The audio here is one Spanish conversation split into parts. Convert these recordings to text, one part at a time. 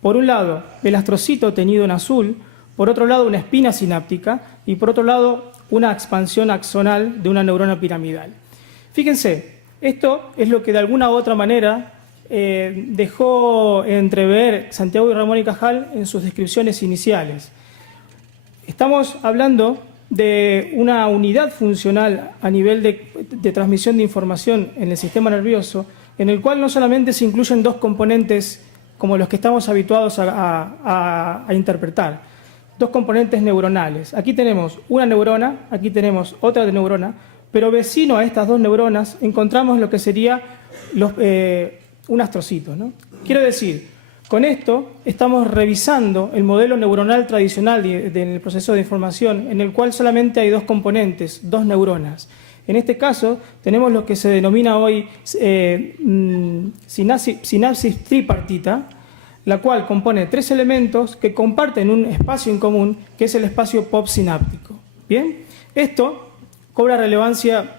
Por un lado, el astrocito teñido en azul, por otro lado, una espina sináptica y por otro lado, una expansión axonal de una neurona piramidal. Fíjense, esto es lo que de alguna u otra manera dejó entrever Santiago y Ramón y Cajal en sus descripciones iniciales. Estamos hablando de una unidad funcional a nivel de transmisión de información en el sistema nervioso, en el cual no solamente se incluyen dos componentes como los que estamos habituados a interpretar, dos componentes neuronales. Aquí tenemos una neurona, aquí tenemos otra neurona, pero vecino a estas dos neuronas encontramos lo que sería un astrocito, ¿no? Quiero decir, con esto estamos revisando el modelo neuronal tradicional del proceso de información, en el cual solamente hay dos componentes, dos neuronas. En este caso tenemos lo que se denomina hoy sinapsis tripartita, la cual compone tres elementos que comparten un espacio en común, que es el espacio postsináptico. Bien, esto cobra relevancia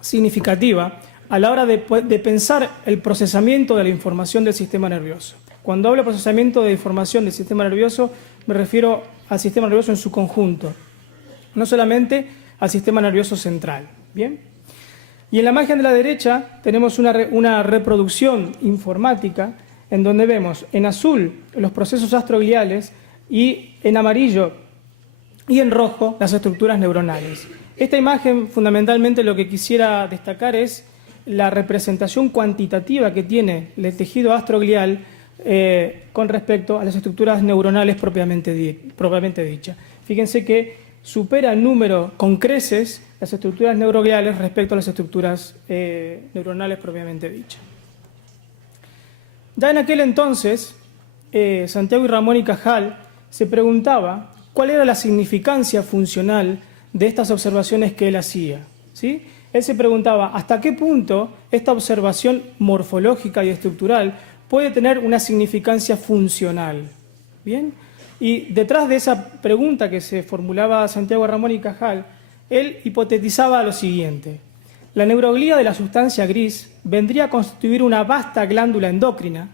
significativa a la hora de pensar el procesamiento de la información del sistema nervioso. Cuando hablo de procesamiento de información del sistema nervioso, me refiero al sistema nervioso en su conjunto, no solamente al sistema nervioso central. ¿Bien? Y en la margen de la derecha tenemos una reproducción informática en donde vemos en azul los procesos astrogliales y en amarillo y en rojo las estructuras neuronales. Esta imagen fundamentalmente lo que quisiera destacar es la representación cuantitativa que tiene el tejido astroglial con respecto a las estructuras neuronales propiamente dichas. Fíjense que supera en número con creces las estructuras neurogliales respecto a las estructuras neuronales propiamente dichas. Ya en aquel entonces, Santiago y Ramón y Cajal se preguntaba cuál era la significancia funcional de estas observaciones que él hacía, ¿sí? Él se preguntaba hasta qué punto esta observación morfológica y estructural puede tener una significancia funcional. ¿Bien? Y detrás de esa pregunta que se formulaba Santiago Ramón y Cajal, él hipotetizaba lo siguiente: la neuroglía de la sustancia gris vendría a constituir una vasta glándula endocrina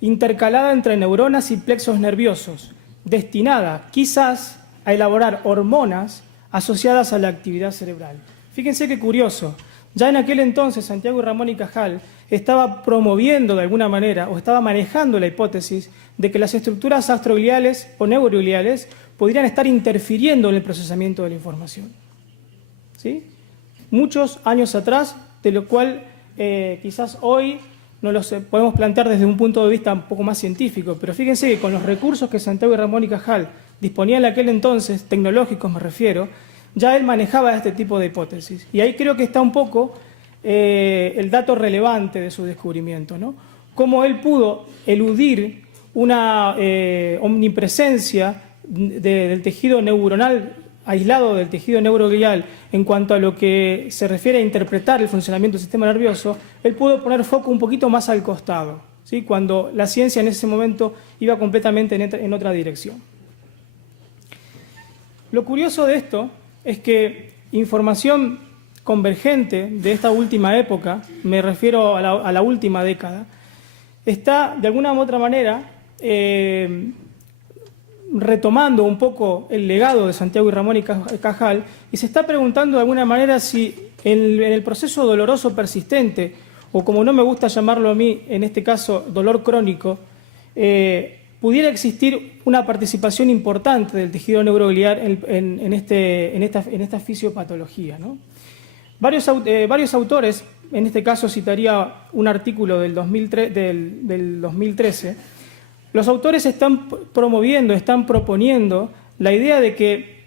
intercalada entre neuronas y plexos nerviosos, destinada quizás a elaborar hormonas asociadas a la actividad cerebral. Fíjense qué curioso, ya en aquel entonces Santiago y Ramón y Cajal estaba promoviendo de alguna manera o estaba manejando la hipótesis de que las estructuras astrogliales o neurogliales podrían estar interfiriendo en el procesamiento de la información. ¿Sí? Muchos años atrás, de lo cual quizás hoy no lo podemos plantear desde un punto de vista un poco más científico, pero fíjense que con los recursos que Santiago y Ramón y Cajal disponían en aquel entonces, tecnológicos me refiero, ya él manejaba este tipo de hipótesis. Y ahí creo que está un poco el dato relevante de su descubrimiento, ¿no? Cómo él pudo eludir una omnipresencia del tejido neuronal aislado del tejido neuroglial en cuanto a lo que se refiere a interpretar el funcionamiento del sistema nervioso. Él pudo poner foco un poquito más al costado, ¿sí? Cuando la ciencia en ese momento iba completamente en otra dirección. Lo curioso de esto es que información convergente de esta última época, me refiero a la última década, está de alguna u otra manera retomando un poco el legado de Santiago y Ramón y Cajal y se está preguntando de alguna manera si en el proceso doloroso persistente, o como no me gusta llamarlo a mí, en este caso dolor crónico, pudiera existir una participación importante del tejido neuroglial en esta fisiopatología, ¿no? Varios autores, en este caso citaría un artículo del 2013, los autores están promoviendo, están proponiendo la idea de que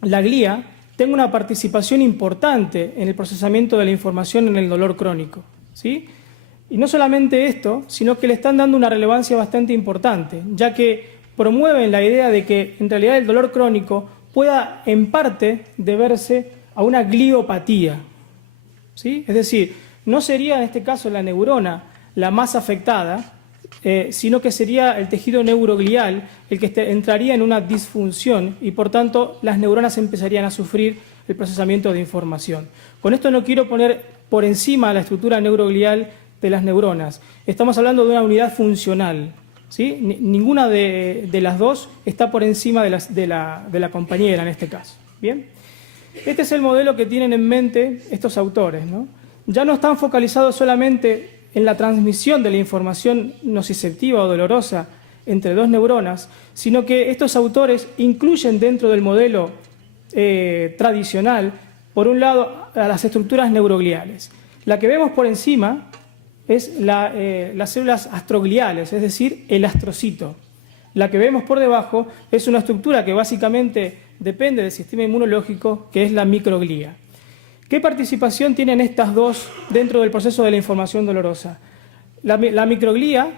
la glía tenga una participación importante en el procesamiento de la información en el dolor crónico, ¿sí? Y no solamente esto, sino que le están dando una relevancia bastante importante, ya que promueven la idea de que en realidad el dolor crónico pueda en parte deberse a una gliopatía, ¿sí? Es decir, no sería en este caso la neurona la más afectada, sino que sería el tejido neuroglial el que entraría en una disfunción y por tanto las neuronas empezarían a sufrir el procesamiento de información. Con esto no quiero poner por encima la estructura neuroglial de las neuronas. Estamos hablando de una unidad funcional, ¿sí? Ninguna de las dos está por encima de la compañera en este caso. ¿Bien? Este es el modelo que tienen en mente estos autores, ¿no? Ya no están focalizados solamente en la transmisión de la información nociceptiva o dolorosa entre dos neuronas, sino que estos autores incluyen dentro del modelo tradicional, por un lado, a las estructuras neurogliales. La que vemos por encima es las células astrogliales, es decir, el astrocito. La que vemos por debajo es una estructura que básicamente depende del sistema inmunológico, que es la microglía. ¿Qué participación tienen estas dos dentro del proceso de la información dolorosa? La microglía,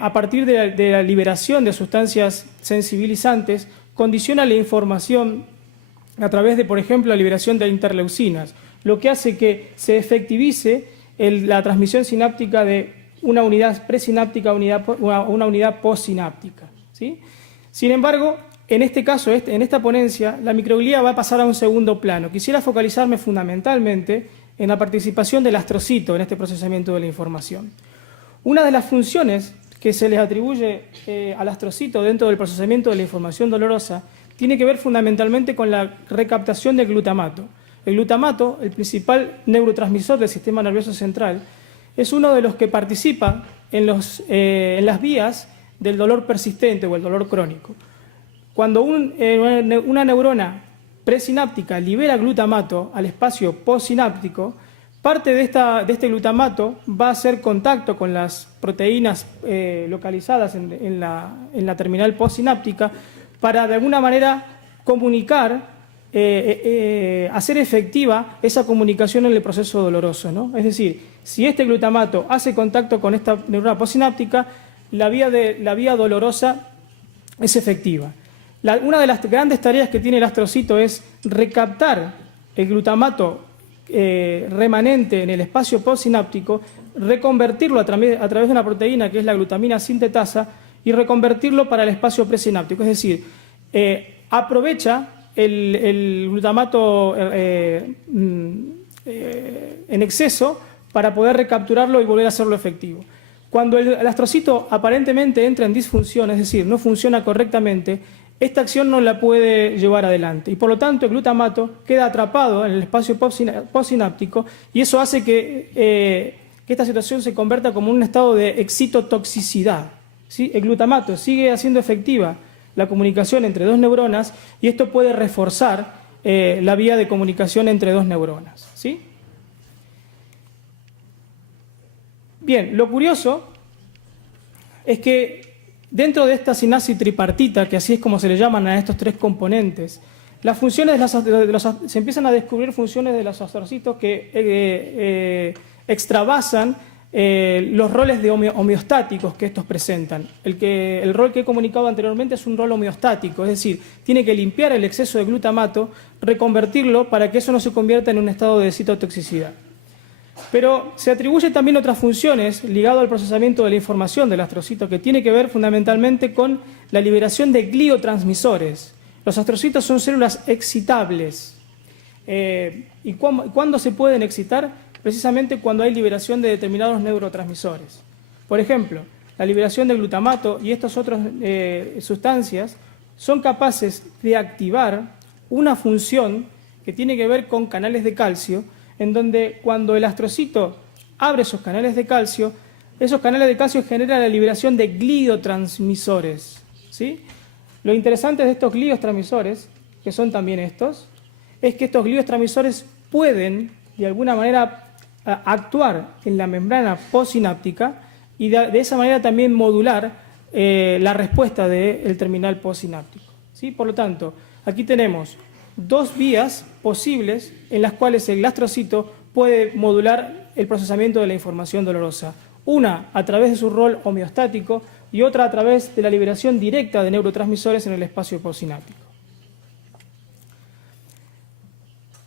a partir de la liberación de sustancias sensibilizantes, condiciona la información a través de, por ejemplo, la liberación de interleucinas, lo que hace que se efectivice la transmisión sináptica de una unidad presináptica a una unidad postsináptica, ¿sí? Sin embargo, en este caso, en esta ponencia, la microglía va a pasar a un segundo plano. Quisiera focalizarme fundamentalmente en la participación del astrocito en este procesamiento de la información. Una de las funciones que se les atribuye al astrocito dentro del procesamiento de la información dolorosa tiene que ver fundamentalmente con la recaptación del glutamato. El glutamato, el principal neurotransmisor del sistema nervioso central, es uno de los que participa en las vías del dolor persistente o el dolor crónico. Cuando una neurona presináptica libera glutamato al espacio postsináptico, parte de este glutamato va a hacer contacto con las proteínas localizadas en la terminal postsináptica para de alguna manera comunicar, hacer efectiva esa comunicación en el proceso doloroso, ¿no? Es decir, si este glutamato hace contacto con esta neurona postsináptica, la vía dolorosa es efectiva. Una de las grandes tareas que tiene el astrocito es recaptar el glutamato remanente en el espacio postsináptico, reconvertirlo a través de una proteína que es la glutamina sintetasa y reconvertirlo para el espacio presináptico. Es decir, aprovecha el glutamato en exceso para poder recapturarlo y volver a hacerlo efectivo. Cuando el astrocito aparentemente entra en disfunción, es decir, no funciona correctamente, esta acción no la puede llevar adelante y por lo tanto el glutamato queda atrapado en el espacio postsináptico y eso hace que esta situación se convierta como un estado de excitotoxicidad, ¿sí? El glutamato sigue haciendo efectiva la comunicación entre dos neuronas y esto puede reforzar la vía de comunicación entre dos neuronas, ¿sí? Bien, lo curioso es que dentro de esta sinapsis tripartita, que así es como se le llaman a estos tres componentes, las funciones se empiezan a descubrir funciones de los astrocitos que extravasan los roles de homeostáticos que estos presentan. El rol que he comunicado anteriormente es un rol homeostático, es decir, tiene que limpiar el exceso de glutamato, reconvertirlo para que eso no se convierta en un estado de citotoxicidad. Pero se atribuyen también otras funciones ligadas al procesamiento de la información del astrocito que tiene que ver fundamentalmente con la liberación de gliotransmisores. Los astrocitos son células excitables. ¿Y cuándo se pueden excitar? Precisamente cuando hay liberación de determinados neurotransmisores. Por ejemplo, la liberación de glutamato y estas otras sustancias son capaces de activar una función que tiene que ver con canales de calcio, en donde cuando el astrocito abre esos canales de calcio generan la liberación de gliotransmisores, ¿sí? Lo interesante de estos gliotransmisores, que son también estos, es que estos gliotransmisores pueden, de alguna manera, actuar en la membrana postsináptica y de esa manera también modular la respuesta del terminal postsináptico, ¿sí? Por lo tanto, aquí tenemos dos vías posibles en las cuales el astrocito puede modular el procesamiento de la información dolorosa. Una a través de su rol homeostático y otra a través de la liberación directa de neurotransmisores en el espacio postsináptico.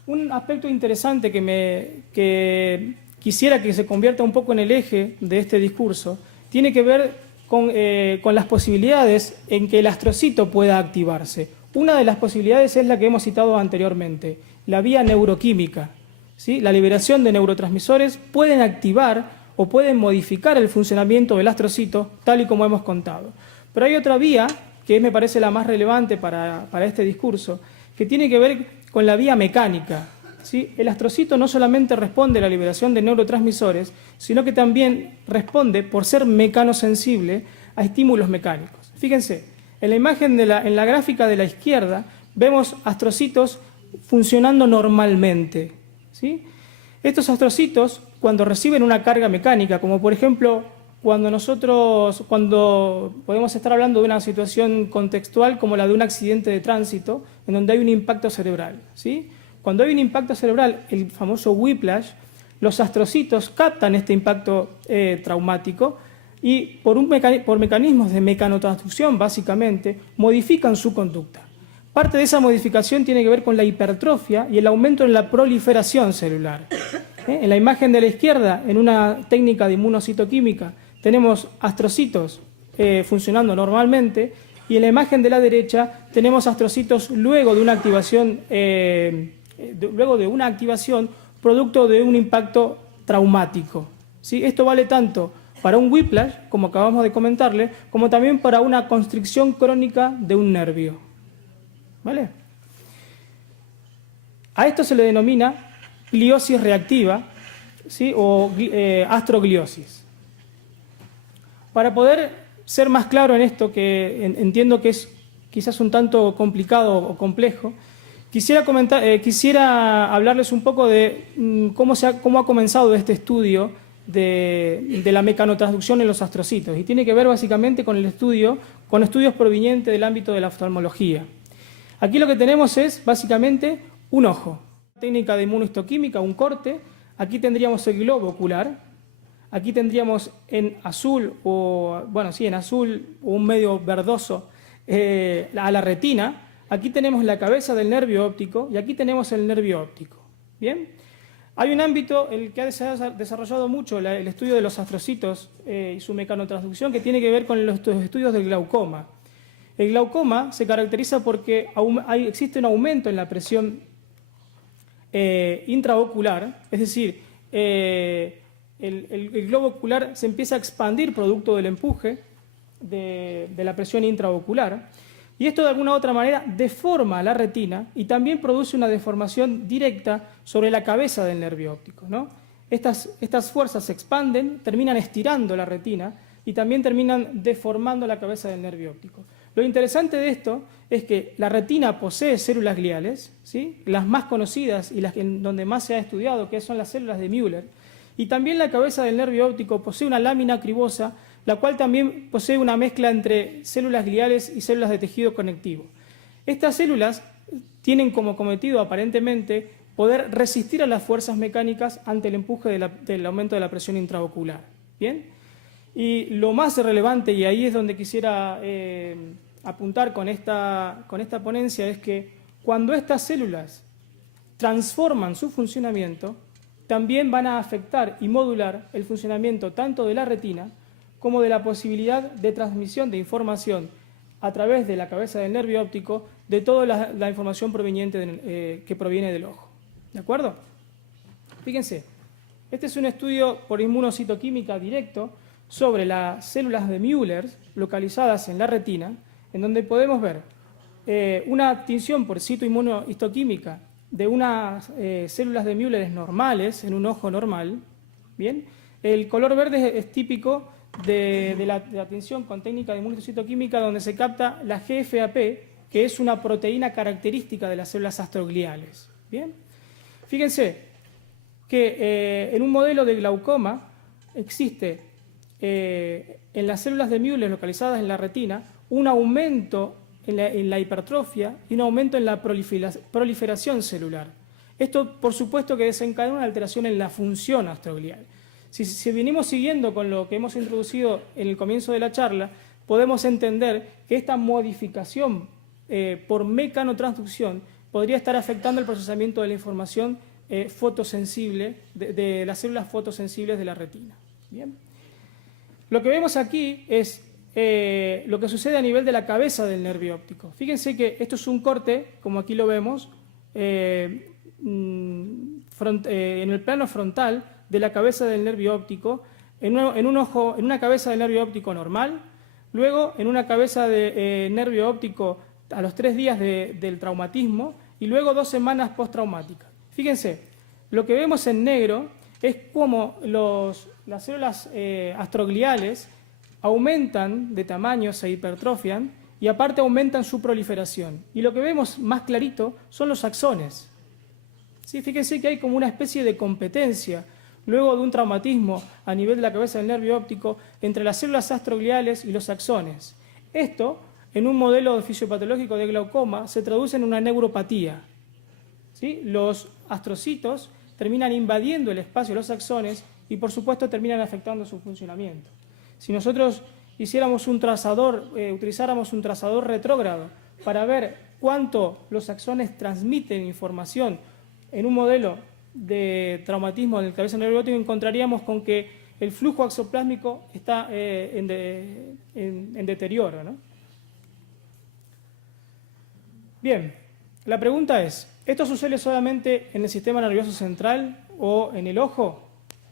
Un aspecto interesante que quisiera que se convierta un poco en el eje de este discurso tiene que ver con las posibilidades en que el astrocito pueda activarse. Una de las posibilidades es la que hemos citado anteriormente, la vía neuroquímica, ¿sí? La liberación de neurotransmisores pueden activar o pueden modificar el funcionamiento del astrocito, tal y como hemos contado. Pero hay otra vía, que me parece la más relevante para este discurso, que tiene que ver con la vía mecánica, ¿sí? El astrocito no solamente responde a la liberación de neurotransmisores, sino que también responde, por ser mecanosensible, a estímulos mecánicos. Fíjense, en la imagen en la gráfica de la izquierda vemos astrocitos funcionando normalmente, ¿sí? Estos astrocitos, cuando reciben una carga mecánica, como por ejemplo cuando podemos estar hablando de una situación contextual como la de un accidente de tránsito, en donde hay un impacto cerebral, ¿sí? Cuando hay un impacto cerebral, el famoso whiplash, los astrocitos captan este impacto traumático y por mecanismos de mecanotransducción, básicamente, modifican su conducta. Parte de esa modificación tiene que ver con la hipertrofia y el aumento en la proliferación celular. En la imagen de la izquierda, en una técnica de inmunocitoquímica, tenemos astrocitos funcionando normalmente, y en la imagen de la derecha tenemos astrocitos luego de una activación producto de un impacto traumático, ¿sí? Esto vale tanto para un whiplash, como acabamos de comentarle, como también para una constricción crónica de un nervio, ¿vale? A esto se le denomina gliosis reactiva, ¿sí? O astrogliosis. Para poder ser más claro en esto, que entiendo que es quizás un tanto complicado o complejo, quisiera hablarles un poco de cómo ha comenzado este estudio de la mecanotransducción en los astrocitos, y tiene que ver básicamente con estudios provenientes del ámbito de la oftalmología. Aquí lo que tenemos es básicamente un ojo, técnica de inmunohistoquímica, un corte. Aquí tendríamos el globo ocular, aquí tendríamos en azul o un medio verdoso a la retina. Aquí tenemos la cabeza del nervio óptico y aquí tenemos el nervio óptico. ¿Bien? Hay un ámbito en el que ha desarrollado mucho el estudio de los astrocitos y su mecanotransducción, que tiene que ver con los estudios del glaucoma. El glaucoma se caracteriza porque existe un aumento en la presión intraocular, es decir, el globo ocular se empieza a expandir producto del empuje de la presión intraocular, y esto de alguna u otra manera deforma la retina y también produce una deformación directa sobre la cabeza del nervio óptico, ¿no? Estas fuerzas se expanden, terminan estirando la retina y también terminan deformando la cabeza del nervio óptico. Lo interesante de esto es que la retina posee células gliales, ¿sí? Las más conocidas y las donde más se ha estudiado, que son las células de Müller, y también la cabeza del nervio óptico posee una lámina cribosa, la cual también posee una mezcla entre células gliales y células de tejido conectivo. Estas células tienen como cometido aparentemente poder resistir a las fuerzas mecánicas ante el empuje del aumento de la presión intraocular. ¿Bien? Y lo más relevante, y ahí es donde quisiera apuntar con esta ponencia, es que cuando estas células transforman su funcionamiento, también van a afectar y modular el funcionamiento tanto de la retina como de la posibilidad de transmisión de información a través de la cabeza del nervio óptico de toda la información proveniente que proviene del ojo. ¿De acuerdo? Fíjense, este es un estudio por inmunocitoquímica directo sobre las células de Müller localizadas en la retina, en donde podemos ver una tinción por citoinmunohistoquímica de unas células de Müller normales en un ojo normal. ¿Bien? El color verde es típico de la tinción con técnica de inmunocitoquímica, donde se capta la GFAP, que es una proteína característica de las células astrogliales. ¿Bien? Fíjense que en un modelo de glaucoma existe en las células de Müller localizadas en la retina un aumento en la hipertrofia y un aumento en la proliferación celular. Esto, por supuesto, que desencadena una alteración en la función astroglial. Si venimos siguiendo con lo que hemos introducido en el comienzo de la charla, podemos entender que esta modificación por mecanotransducción podría estar afectando el procesamiento de la información fotosensible, de las células fotosensibles de la retina. ¿Bien? Lo que vemos aquí es lo que sucede a nivel de la cabeza del nervio óptico. Fíjense que esto es un corte, como aquí lo vemos, en el plano frontal de la cabeza del nervio óptico, en un ojo, en una cabeza de nervio óptico normal, luego en una cabeza de nervio óptico a los 3 días del traumatismo y luego 2 semanas postraumáticas. Fíjense, lo que vemos en negro es cómo las células astrogliales aumentan de tamaño, se hipertrofian y aparte aumentan su proliferación. Y lo que vemos más clarito son los axones. ¿Sí? Fíjense que hay como una especie de competencia luego de un traumatismo a nivel de la cabeza del nervio óptico entre las células astrogliales y los axones. Esto, en un modelo fisiopatológico de glaucoma, se traduce en una neuropatía. ¿Sí? Los astrocitos terminan invadiendo el espacio de los axones y, por supuesto, terminan afectando su funcionamiento. Si nosotros hiciéramos un trazador, utilizáramos un trazador retrógrado para ver cuánto los axones transmiten información en un modelo de traumatismo del cabeza nervio óptico, encontraríamos con que el flujo axoplásmico está en deterioro, ¿no? Bien, la pregunta es, ¿esto sucede solamente en el sistema nervioso central o en el ojo?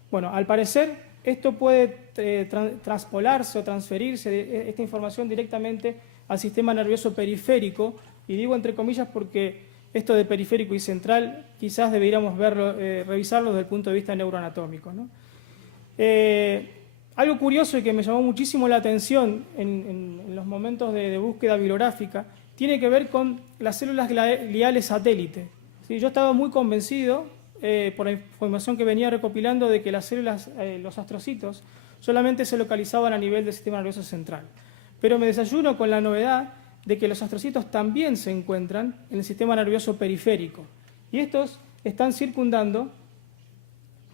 Bueno, al parecer esto puede traspolarse o transferirse esta información directamente al sistema nervioso periférico, y digo entre comillas porque esto de periférico y central quizás deberíamos verlo, revisarlo desde el punto de vista neuroanatómico, ¿no? Algo curioso y que me llamó muchísimo la atención en los momentos de búsqueda bibliográfica tiene que ver con las células gliales satélite. ¿Sí? Yo estaba muy convencido, por la información que venía recopilando, de que las células, los astrocitos, solamente se localizaban a nivel del sistema nervioso central. Pero me desayuno con la novedad de que los astrocitos también se encuentran en el sistema nervioso periférico. Y estos están circundando,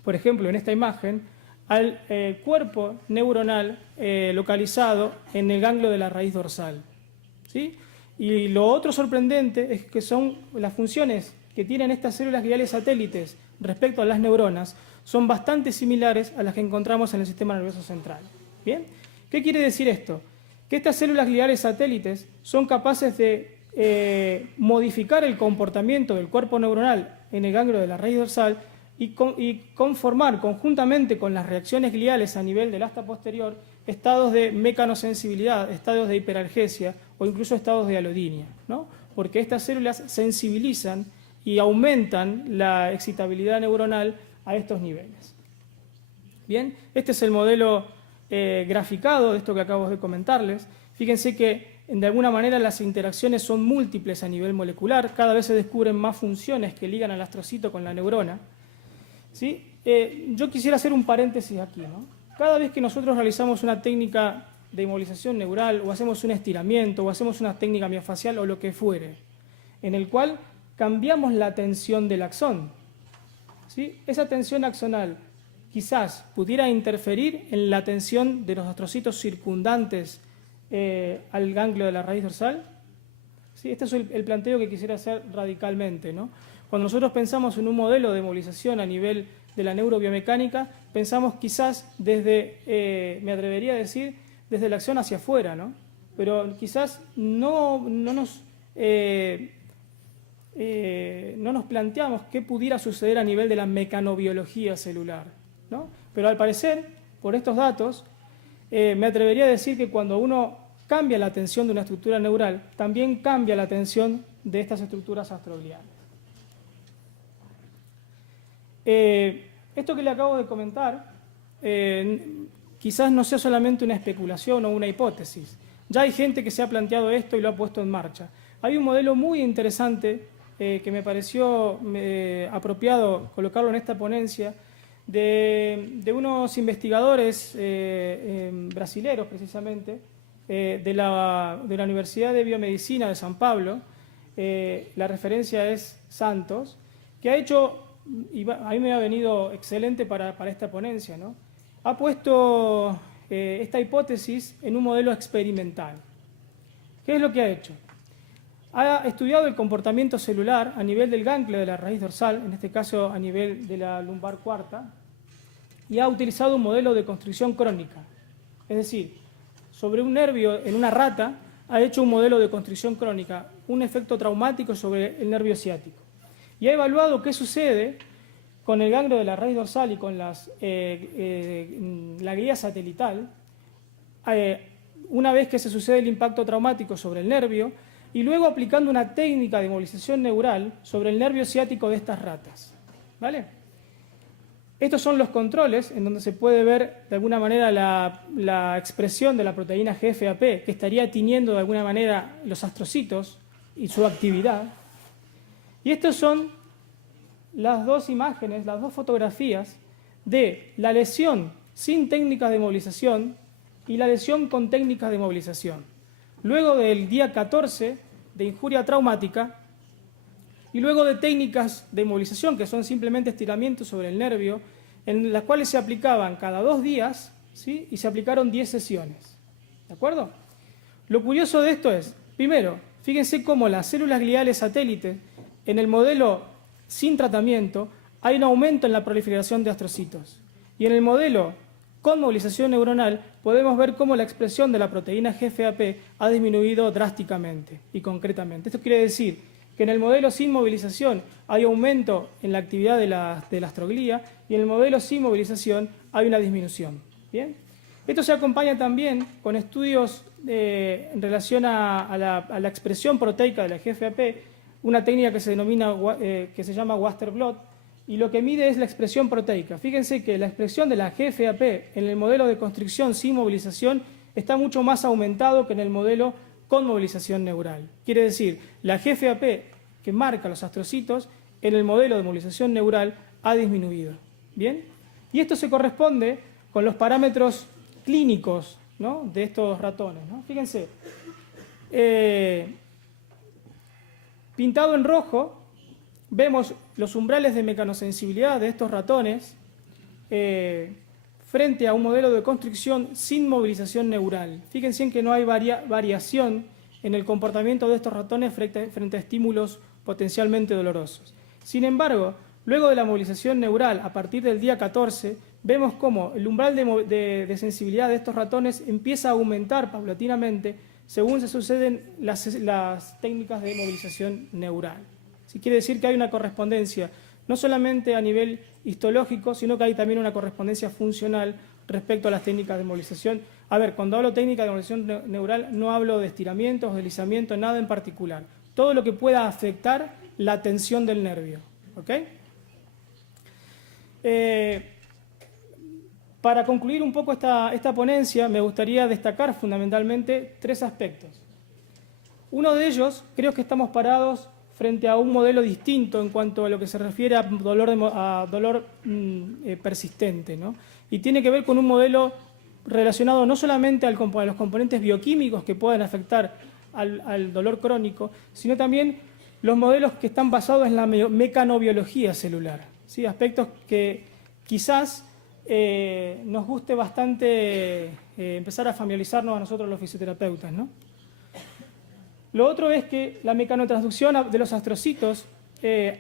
por ejemplo, en esta imagen, al cuerpo neuronal localizado en el ganglio de la raíz dorsal. ¿Sí? Y lo otro sorprendente es que son las funciones que tienen estas células gliales satélites respecto a las neuronas son bastante similares a las que encontramos en el sistema nervioso central. ¿Bien? ¿Qué quiere decir esto? Que estas células gliales satélites son capaces de modificar el comportamiento del cuerpo neuronal en el ganglio de la raíz dorsal y conformar conjuntamente con las reacciones gliales a nivel del asta posterior estados de mecanosensibilidad, estados de hiperalgesia o incluso estados de alodinia, ¿no? Porque estas células sensibilizan y aumentan la excitabilidad neuronal a estos niveles. Bien, este es el modelo graficado de esto que acabo de comentarles. Fíjense que de alguna manera las interacciones son múltiples a nivel molecular, cada vez se descubren más funciones que ligan al astrocito con la neurona. ¿Sí? Yo quisiera hacer un paréntesis aquí, ¿no? Cada vez que nosotros realizamos una técnica de inmovilización neural o hacemos un estiramiento o hacemos una técnica miofacial o lo que fuere, en el cual cambiamos la tensión del axón, ¿sí? Esa tensión axonal quizás pudiera interferir en la tensión de los astrocitos circundantes al ganglio de la raíz dorsal. ¿Sí? Este es el planteo que quisiera hacer radicalmente, ¿no? Cuando nosotros pensamos en un modelo de movilización a nivel de la neurobiomecánica, pensamos quizás desde, me atrevería a decir, desde la acción hacia afuera, ¿no? Pero quizás no nos planteamos qué pudiera suceder a nivel de la mecanobiología celular, ¿no? Pero al parecer, por estos datos, me atrevería a decir que cuando uno cambia la tensión de una estructura neural, también cambia la tensión de estas estructuras astrogliales. Esto que le acabo de comentar quizás no sea solamente una especulación o una hipótesis. Ya hay gente que se ha planteado esto y lo ha puesto en marcha. Hay un modelo muy interesante que me pareció apropiado colocarlo en esta ponencia de unos investigadores brasileros precisamente de la Universidad de Biomedicina de San Pablo. La referencia es Santos, que ha hecho, y a mí me ha venido excelente para esta ponencia, ¿no? Ha puesto esta hipótesis en un modelo experimental. ¿Qué es lo que ha hecho? Ha estudiado el comportamiento celular a nivel del ganglio de la raíz dorsal, en este caso a nivel de la lumbar cuarta, y ha utilizado un modelo de constricción crónica. Es decir, sobre un nervio en una rata ha hecho un modelo de constricción crónica, un efecto traumático sobre el nervio ciático. Y ha evaluado qué sucede con el ganglio de la raíz dorsal y con la guía satelital, una vez que se sucede el impacto traumático sobre el nervio, y luego aplicando una técnica de movilización neural sobre el nervio ciático de estas ratas. ¿Vale? Estos son los controles en donde se puede ver de alguna manera la expresión de la proteína GFAP, que estaría tiñendo de alguna manera los astrocitos y su actividad. Y estas son las dos imágenes, las dos fotografías de la lesión sin técnicas de movilización y la lesión con técnicas de movilización. Luego del día 14 de injuria traumática y luego de técnicas de movilización, que son simplemente estiramientos sobre el nervio, en las cuales se aplicaban cada 2 días, ¿sí? Y se aplicaron 10 sesiones. ¿De acuerdo? Lo curioso de esto es, primero, fíjense cómo las células gliales satélites, en el modelo sin tratamiento, hay un aumento en la proliferación de astrocitos. Y en el modelo con movilización neuronal, podemos ver cómo la expresión de la proteína GFAP ha disminuido drásticamente y concretamente. Esto quiere decir que en el modelo sin movilización hay aumento en la actividad de la astroglía y en el modelo sin movilización hay una disminución. ¿Bien? Esto se acompaña también con estudios en relación a la expresión proteica de la GFAP, una técnica que se llama Western blot, y lo que mide es la expresión proteica. Fíjense que la expresión de la GFAP en el modelo de constricción sin movilización está mucho más aumentado que en el modelo con movilización neural. Quiere decir, la GFAP que marca los astrocitos en el modelo de movilización neural ha disminuido. ¿Bien? Y esto se corresponde con los parámetros clínicos, ¿no?, de estos ratones, ¿no? Fíjense, pintado en rojo, vemos los umbrales de mecanosensibilidad de estos ratones frente a un modelo de constricción sin movilización neural. Fíjense que no hay variación en el comportamiento de estos ratones frente a estímulos potencialmente dolorosos. Sin embargo, luego de la movilización neural, a partir del día 14, vemos cómo el umbral de sensibilidad de estos ratones empieza a aumentar paulatinamente según se suceden las técnicas de movilización neural. Sí, quiere decir que hay una correspondencia, no solamente a nivel histológico, sino que hay también una correspondencia funcional respecto a las técnicas de movilización. A ver, cuando hablo de técnica de movilización neural, no hablo de estiramientos, deslizamiento, nada en particular. Todo lo que pueda afectar la tensión del nervio. ¿Ok? Para concluir un poco esta ponencia, me gustaría destacar fundamentalmente 3 aspectos. Uno de ellos, creo que estamos parados frente a un modelo distinto en cuanto a lo que se refiere a dolor persistente, ¿no? Y tiene que ver con un modelo relacionado no solamente a los componentes bioquímicos que pueden afectar al dolor crónico, sino también los modelos que están basados en la mecanobiología celular, ¿sí? Aspectos que quizás nos guste bastante empezar a familiarizarnos a nosotros los fisioterapeutas, ¿no? Lo otro es que la mecanotransducción de los astrocitos,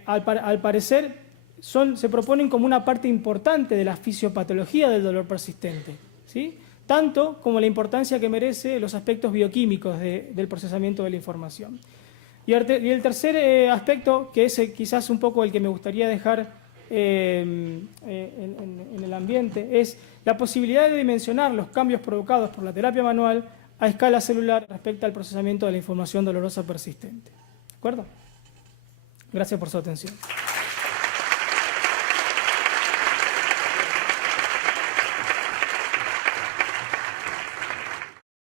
al parecer, se proponen como una parte importante de la fisiopatología del dolor persistente, ¿sí? Tanto como la importancia que merece los aspectos bioquímicos del procesamiento de la información. Y el tercer aspecto, que es quizás un poco el que me gustaría dejar en el ambiente, es la posibilidad de dimensionar los cambios provocados por la terapia manual a escala celular respecto al procesamiento de la información dolorosa persistente. ¿De acuerdo? Gracias por su atención.